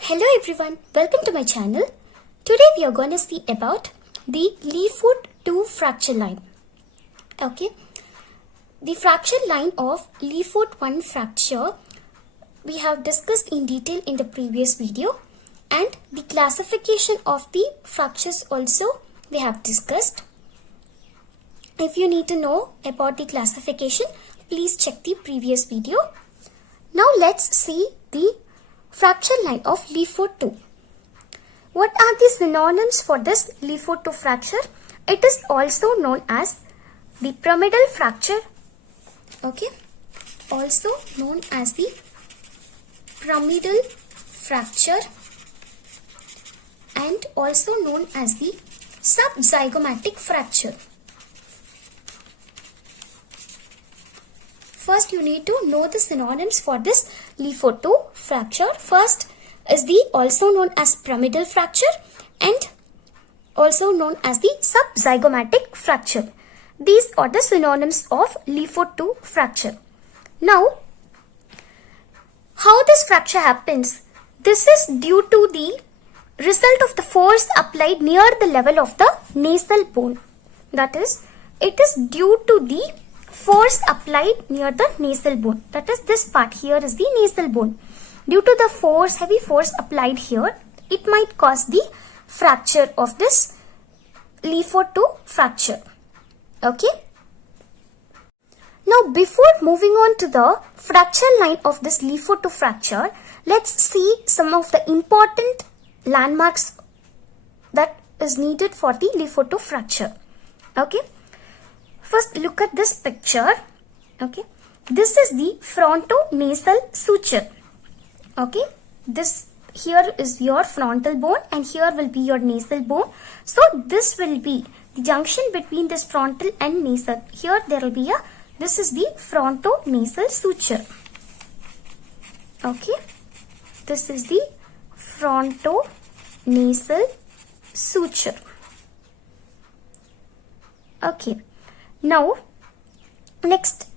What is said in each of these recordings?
Hello everyone, welcome to my channel. Today we are going to see about the Lefort 2 fracture line. Okay, the fracture line of Lefort 1 fracture we have discussed in detail in the previous video, and the classification of the fractures also we have discussed. If you need to know about the classification, please check the previous video. Now let's see the fracture line of Lefort 2. What are the synonyms for this Lefort 2 fracture? It is also known as the pyramidal fracture. Okay, also known as the pyramidal fracture and also known as the subzygomatic fracture. First, you need to know the synonyms for this Lefort 2 fracture. First is the also known as pyramidal fracture and also known as the subzygomatic fracture. These are the synonyms of Lefort 2 fracture. Now, how this fracture happens? This is due to the result of the force applied near the level of the nasal bone. That is, it is due to the force applied near the nasal bone. That is, this part here is the nasal bone. Due to the force, heavy force applied here, it might cause the fracture of this Lefort 2 fracture. Okay. Now, before moving on to the fracture line of this Lefort 2 fracture, let's see some of the important landmarks that is needed for the Lefort 2 fracture. Okay. First, look at this picture. Okay, this is the frontonasal suture. Okay, this here is your frontal bone and here will be your nasal bone. So this will be the junction between this frontal and nasal. Here there will be this is the frontonasal suture. Okay, this is the frontonasal suture. Okay. Now, next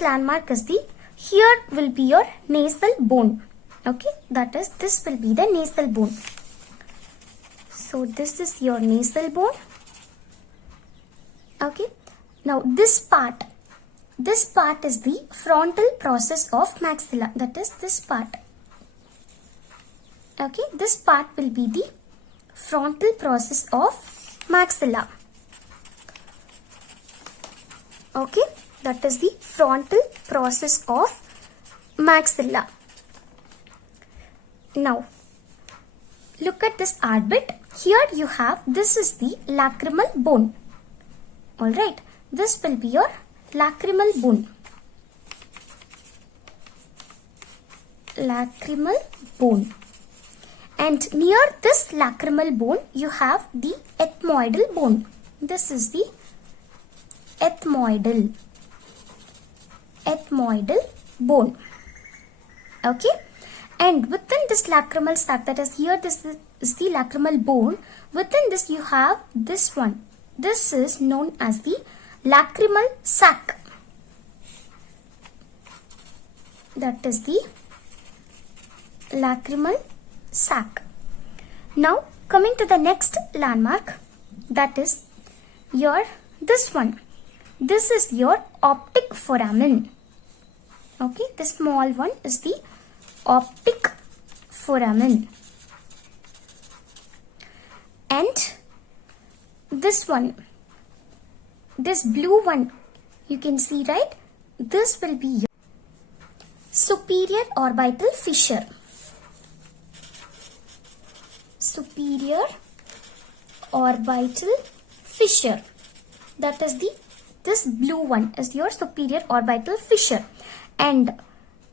landmark is the, here will be your nasal bone. Okay, that is, this will be the nasal bone. So, this is your nasal bone. Okay, now this part is the frontal process of maxilla. That is, this part. Okay, this part will be the frontal process of maxilla. Okay, that is the frontal process of maxilla. Now, look at this arbit. Here you have, this is the lacrimal bone. Alright, this will be your lacrimal bone. Lacrimal bone. And near this lacrimal bone, you have the ethmoidal bone. This is the ethmoidal bone. Okay, and within this lacrimal sac, that is, here this is the lacrimal bone. Within this you have this one. This is known as the lacrimal sac. That is the lacrimal sac. Now coming to the next landmark, that is your this one. This is your optic foramen. Okay, the small one is the optic foramen. And this one, this blue one, you can see, right? This will be your superior orbital fissure. Superior orbital fissure. That is the, this blue one is your superior orbital fissure, and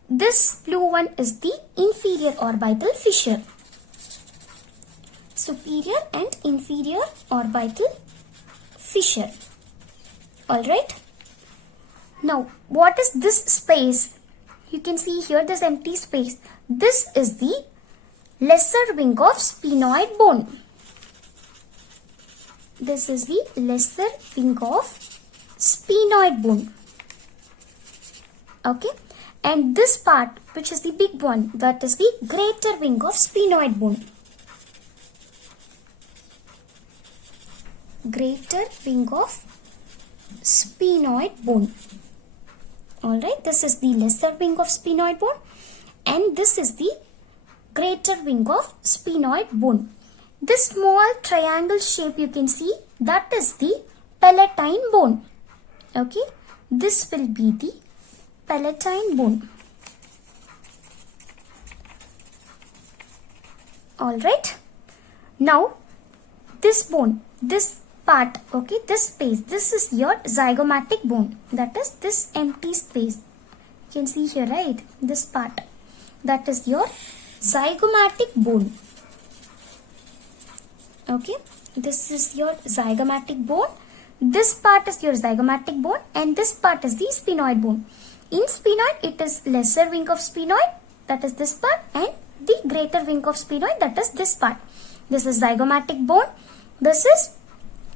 this blue one is the inferior orbital fissure. Superior and inferior orbital fissure. Alright. Now, what is this space? You can see here this empty space. This is the lesser wing of sphenoid bone. This is the lesser wing of sphenoid bone. Okay, And this part, which is the big one, that is the greater wing of sphenoid bone. Greater wing of sphenoid bone. Alright, this is the lesser wing of sphenoid bone, and this is the greater wing of sphenoid bone. This small triangle shape you can see, that is the palatine bone. Okay, this will be the palatine bone. Alright, now this bone, this part, okay, this space, this is your zygomatic bone, that is this empty space. You can see here, right, this part, that is your zygomatic bone. Okay, this is your zygomatic bone. This part is your zygomatic bone, and this part is the sphenoid bone. In sphenoid, it is lesser wing of sphenoid, that is this part, and the greater wing of sphenoid, that is this part. This is zygomatic bone, this is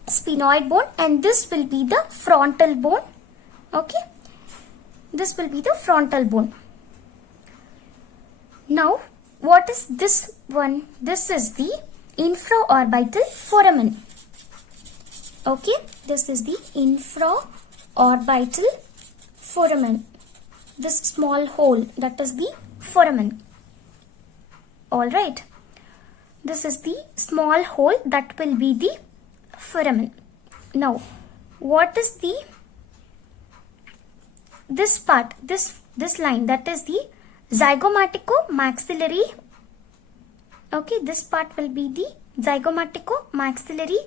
sphenoid bone, and this will be the frontal bone. Okay, this will be the frontal bone. Now, what is this one? This is the infraorbital foramen. Okay, this is the infraorbital foramen. This small hole, that is the foramen. Alright, this is the small hole, that will be the foramen. Now, what is the this part, this line, that is the zygomatico-maxillary. Okay, this part will be the zygomatico-maxillary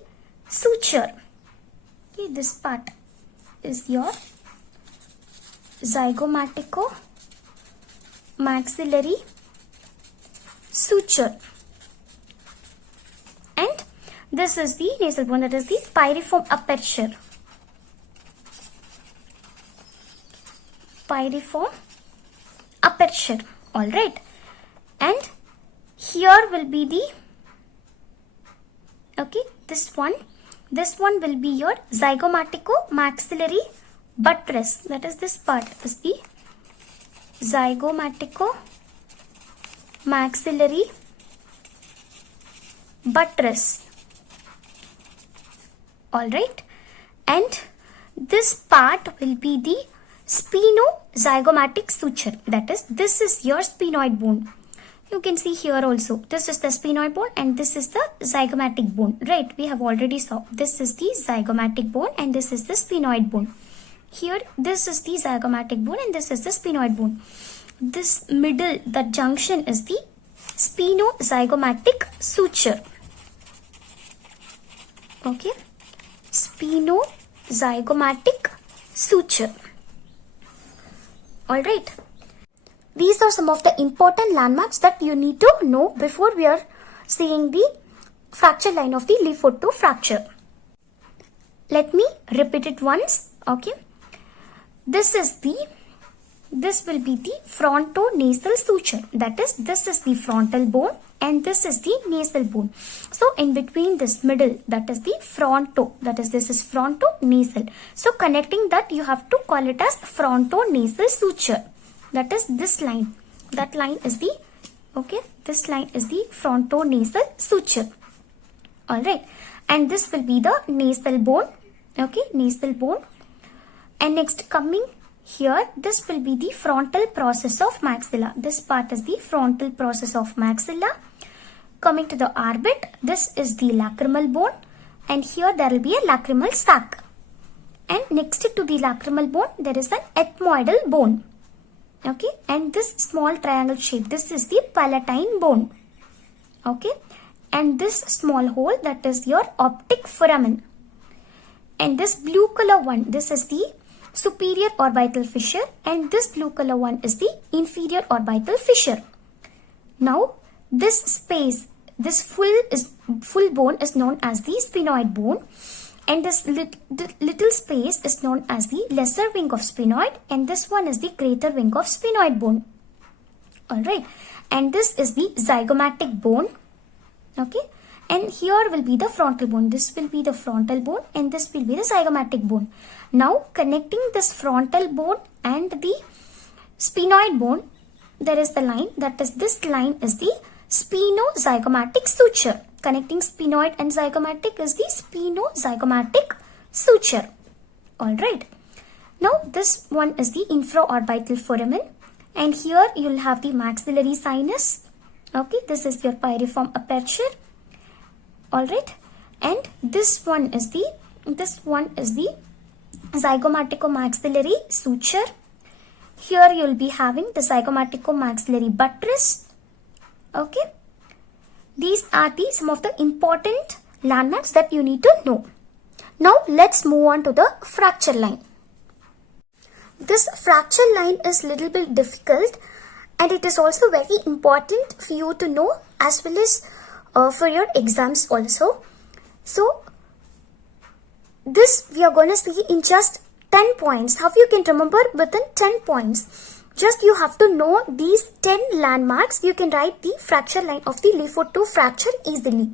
suture. Okay, this part is your zygomatico-maxillary suture, and this is the nasal bone, that is the pyriform aperture. Pyriform aperture. Alright, and here will be the, okay, this one will be your zygomatico-maxillary buttress, that is this part is the zygomatico-maxillary buttress. Alright, and this part will be the sphenozygomatic suture, that is, this is your sphenoid bone. You can see here also, this is the sphenoid bone and this is the zygomatic bone, right? We have already saw, this is the zygomatic bone and this is the sphenoid bone. Here, this is the zygomatic bone and this is the sphenoid bone. This middle, the junction is the sphenozygomatic suture. Okay, sphenozygomatic suture. Alright, these are some of the important landmarks that you need to know before we are seeing the fracture line of the Lefort 2 fracture. Let me repeat it once. Okay, this will be the frontonasal suture, that is, this is the frontal bone and this is the nasal bone. So in between this middle, that is the fronto, that is, this is frontonasal. So connecting that, you have to call it as frontonasal suture. That is this line. That line is the, okay, this line is the frontonasal suture. Alright, and this will be the nasal bone. Okay, nasal bone. And next coming here, this will be the frontal process of maxilla. This part is the frontal process of maxilla. Coming to the orbit, this is the lacrimal bone, and here there will be a lacrimal sac. And next to the lacrimal bone, there is an ethmoidal bone. Okay, and this small triangle shape, this is the palatine bone. Okay, and this small hole, that is your optic foramen. And this blue color one, this is the superior orbital fissure, and this blue color one is the inferior orbital fissure. Now, this space, this full bone is known as the sphenoid bone, and this little space is known as the lesser wing of sphenoid, and this one is the greater wing of sphenoid bone. Alright, and this is the zygomatic bone. Okay, and here will be the frontal bone. This will be the frontal bone and this will be the zygomatic bone. Now connecting this frontal bone and the sphenoid bone, there is the line, that is this line is the sphenozygomatic suture. Connecting sphenoid and zygomatic is the sphenozygomatic suture. Alright. Now this one is the infraorbital foramen, and here you will have the maxillary sinus. Okay, this is your pyriform aperture. Alright, and this one is the zygomatico-maxillary suture. Here you will be having the zygomatico-maxillary buttress. Okay, these are some of the important landmarks that you need to know. Now let's move on to the fracture line. This fracture line is little bit difficult, and it is also very important for you to know as well as for your exams also. So this we are going to see in just 10 points. How you can remember within 10 points? Just you have to know these 10 landmarks. You can write the fracture line of the Lefort 2 fracture easily.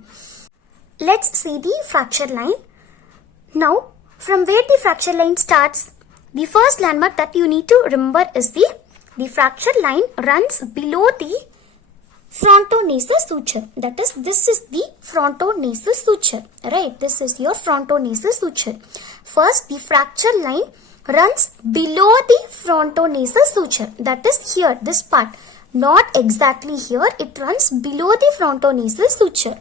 Let's see the fracture line. Now, from where the fracture line starts, the first landmark that you need to remember is the fracture line runs below the frontonasal suture. That is, this is the frontonasal suture. Right, this is your frontonasal suture. First, the fracture line runs below the frontonasal suture. That is here, this part. Not exactly here, it runs below the frontonasal suture.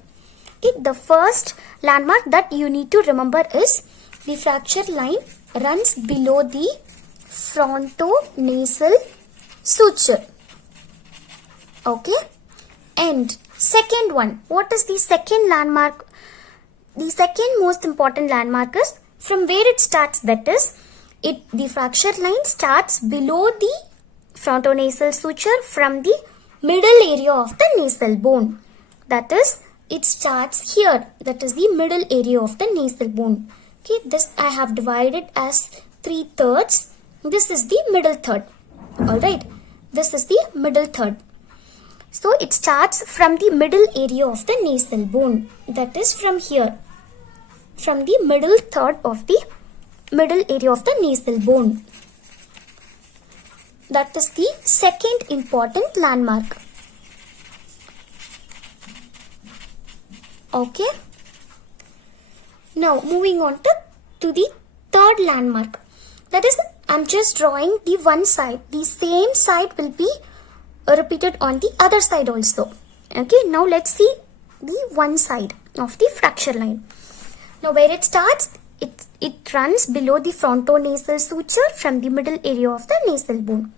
Okay, the first landmark that you need to remember is the fracture line runs below the frontonasal suture. Okay, and second one, what is the second landmark? The second most important landmark is from where it starts, that is, the fracture line starts below the frontonasal suture from the middle area of the nasal bone. That is, it starts here, that is the middle area of the nasal bone. Okay, this I have divided as 3/3. This is the middle third. Alright, this is the middle third. So it starts from the middle area of the nasal bone. That is from here, from the middle third of the middle area of the nasal bone. That is the second important landmark. Okay. Now moving on to the third landmark. That is, I'm just drawing the one side. The same side will be repeated on the other side also. Okay. Now let's see the one side of the fracture line. Now where it starts, it runs below the frontonasal suture from the middle area of the nasal bone.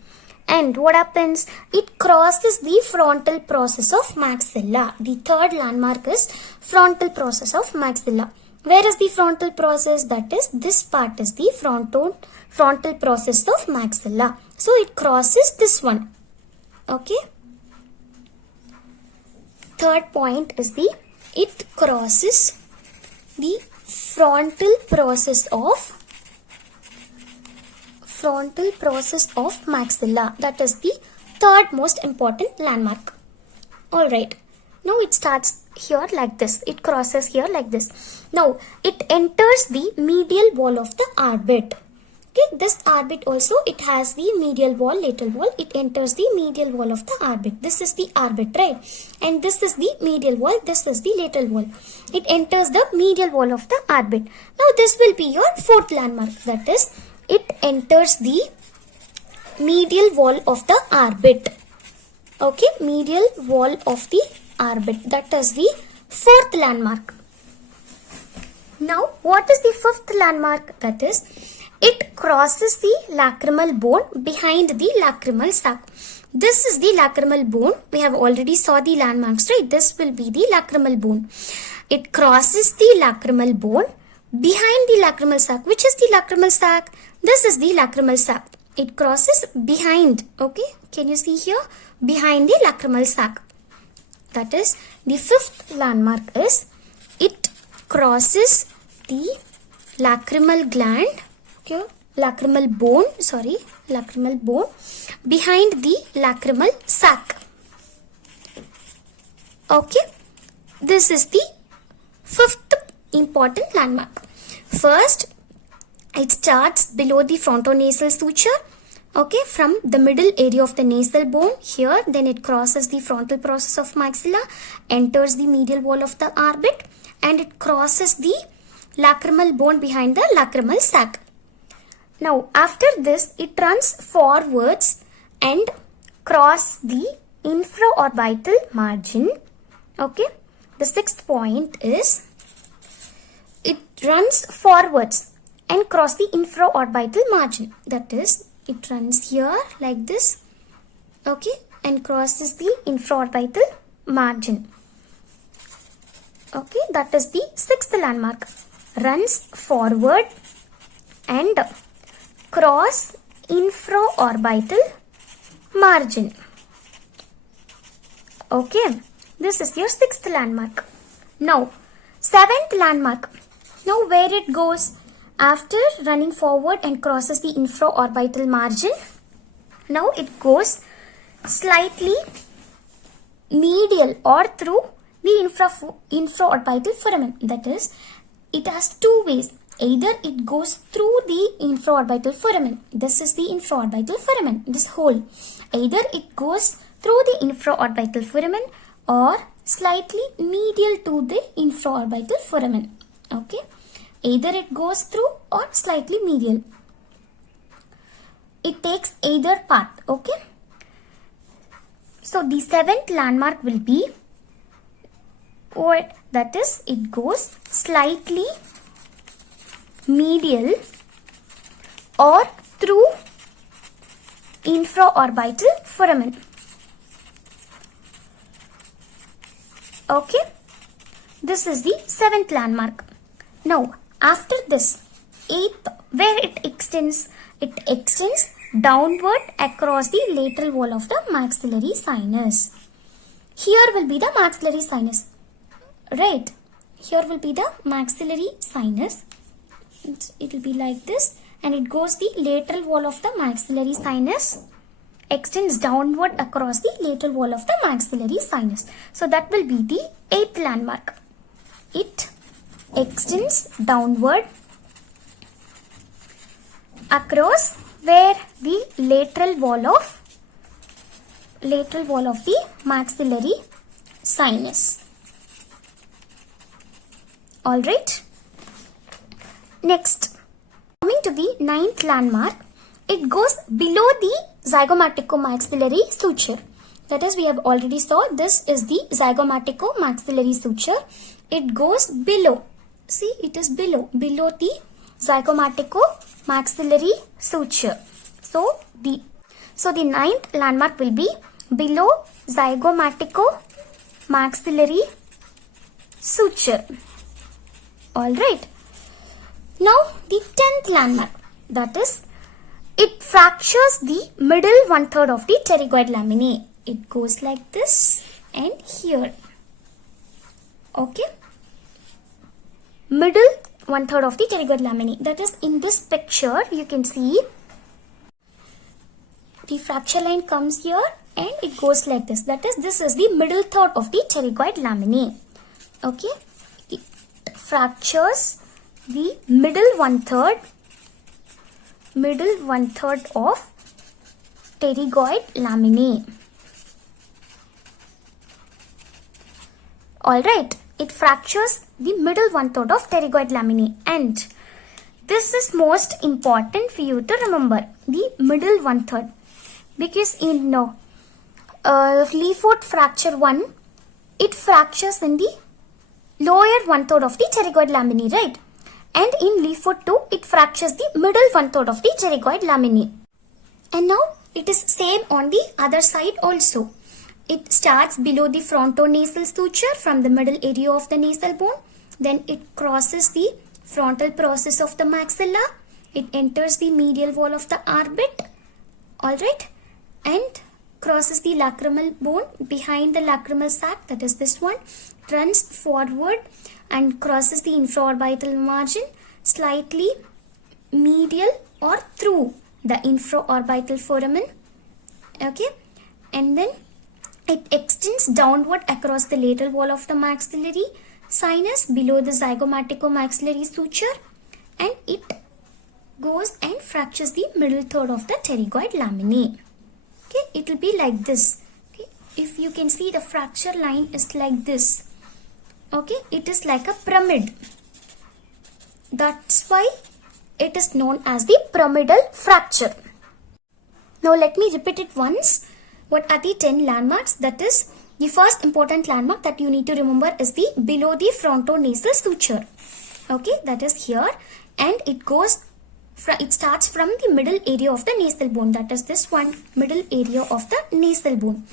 And what happens? It crosses the frontal process of maxilla. The third landmark is frontal process of maxilla. Where is the frontal process? That is, this part is the frontal process of maxilla. So it crosses this one. Okay. Third point is it crosses the frontal process of maxilla. That is the third most important landmark. Alright. Now it starts here like this. It crosses here like this. Now it enters the medial wall of the orbit. Okay, this orbit also, it has the medial wall, lateral wall. It enters the medial wall of the orbit. This is the orbit, right? And this is the medial wall. This is the lateral wall. It enters the medial wall of the orbit. Now this will be your fourth landmark. That is, it enters the medial wall of the orbit. Okay, medial wall of the orbit. That is the fourth landmark. Now, what is the fifth landmark? That is, it crosses the lacrimal bone behind the lacrimal sac. This is the lacrimal bone. We have already saw the landmarks, right? This will be the lacrimal bone. It crosses the lacrimal bone behind the lacrimal sac. Which is the lacrimal sac? This is the lacrimal sac. It crosses behind. Okay, can you see here? Behind the lacrimal sac. That is, the fifth landmark is it crosses the lacrimal gland. Okay, lacrimal bone behind the lacrimal sac. Okay, this is the fifth important landmark. First, it starts below the frontonasal suture. Okay, from the middle area of the nasal bone here, then it crosses the frontal process of maxilla, enters the medial wall of the orbit, and it crosses the lacrimal bone behind the lacrimal sac. Now, after this, it runs forwards and cross the infraorbital margin. Okay, the sixth point is it runs forwards and cross the infraorbital margin. That is, it runs here like this, okay, and crosses the infraorbital margin. Okay, that is the sixth landmark. Runs forward and cross infraorbital margin. Okay, this is your sixth landmark. Now, seventh landmark. Now, where it goes? After running forward and crosses the infraorbital margin, now it goes slightly medial or through the infraorbital foramen. That is, it has two ways. Either it goes through the infraorbital foramen. This is the infraorbital foramen, this hole. Either it goes through the infraorbital foramen or slightly medial to the infraorbital foramen. Okay. Either it goes through or slightly medial. It takes either path. Okay. So the seventh landmark will be, or that is, it goes slightly medial or through infraorbital foramen. Okay. This is the seventh landmark. Now, after this, eighth, where it extends downward across the lateral wall of the maxillary sinus. Here will be the maxillary sinus, right? Here will be the maxillary sinus. It will be like this, and it goes the lateral wall of the maxillary sinus, extends downward across the lateral wall of the maxillary sinus. So that will be the eighth landmark. It extends downward across where the lateral wall of the maxillary sinus. All right. Next, coming to the ninth landmark, it goes below the zygomatico-maxillary suture. That is, we have already saw this is the zygomatico-maxillary suture. It goes below. See, it is below the zygomatico-maxillary suture. So the ninth landmark will be below zygomatico-maxillary suture. All right. Now the 10th landmark, that is, it fractures the middle 1/3 of the pterygoid laminae. It goes like this and here. Okay. Middle 1/3 of the pterygoid laminae. That is, in this picture you can see the fracture line comes here and it goes like this. That is, this is the middle third of the pterygoid laminae. Okay. It fractures the middle 1/3 of pterygoid laminae. Alright, it fractures the middle 1/3 of pterygoid laminae, and this is most important for you to remember, the middle 1/3, because in Lefort fracture 1, it fractures in the lower 1/3 of the pterygoid laminae, right? And in Lefort 2, it fractures the middle 1/3 of the pterygoid laminae. And now it is same on the other side also. It starts below the frontonasal suture from the middle area of the nasal bone. Then it crosses the frontal process of the maxilla. It enters the medial wall of the orbit. Alright. And crosses the lacrimal bone behind the lacrimal sac. That is this one. Runs forward and crosses the infraorbital margin slightly medial or through the infraorbital foramen. Okay. And then it extends downward across the lateral wall of the maxillary sinus below the zygomatico-maxillary suture, and it goes and fractures the middle third of the pterygoid laminae. Okay, it will be like this. Okay, if you can see, the fracture line is like this. Okay, it is like a pyramid. That's why it is known as the pyramidal fracture. Now let me repeat it once. What are the 10 landmarks? That is, the first important landmark that you need to remember is the below the frontonasal suture. Okay, that is here, and it starts from the middle area of the nasal bone. That is this one, middle area of the nasal bone.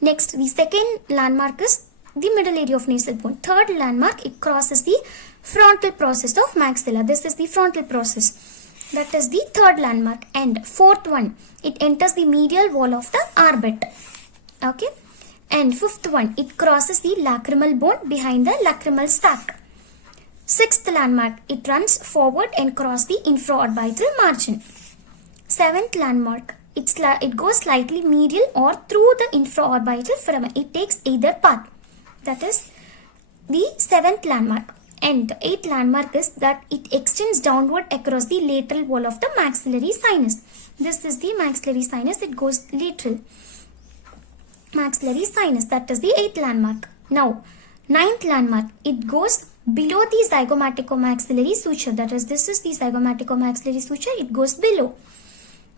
Next, the second landmark is the middle area of nasal bone. Third landmark, it crosses the frontal process of maxilla. This is the frontal process. That is the third landmark. And fourth one, it enters the medial wall of the orbit. Okay. And fifth one, it crosses the lacrimal bone behind the lacrimal sac. Sixth landmark, it runs forward and crosses the infraorbital margin. Seventh landmark, it goes slightly medial or through the infraorbital foramen. It takes either path. That is the seventh landmark. And the eighth landmark is that it extends downward across the lateral wall of the maxillary sinus. This is the maxillary sinus. It goes lateral. Maxillary sinus. That is the eighth landmark. Now, ninth landmark. It goes below the zygomaticomaxillary suture. That is, this is the zygomaticomaxillary suture. It goes below.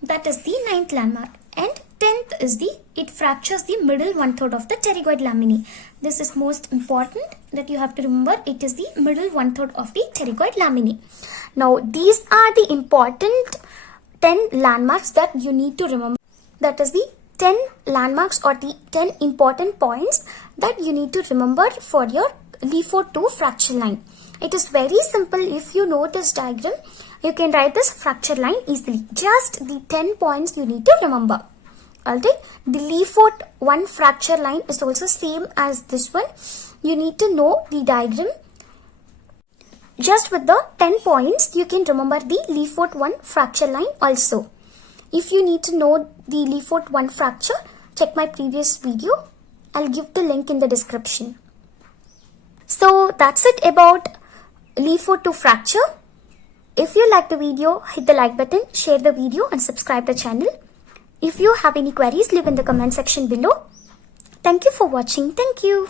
That is the ninth landmark. And 10th is it fractures the middle 1/3 of the pterygoid laminae. This is most important that you have to remember. It is the middle 1/3 of the pterygoid laminae. Now, these are the important 10 landmarks that you need to remember. That is the 10 landmarks or the 10 important points that you need to remember for your Lefort 2 fracture line. It is very simple. If you know this diagram, you can write this fracture line easily. Just the 10 points you need to remember. Alright, the Lefort 1 fracture line is also same as this one. You need to know the diagram. Just with the 10 points, you can remember the Lefort 1 fracture line also. If you need to know the Lefort 1 fracture, check my previous video. I'll give the link in the description. So that's it about Lefort 2 fracture. If you like the video, hit the like button, share the video and subscribe the channel. If you have any queries, leave in the comment section below. Thank you for watching. Thank you.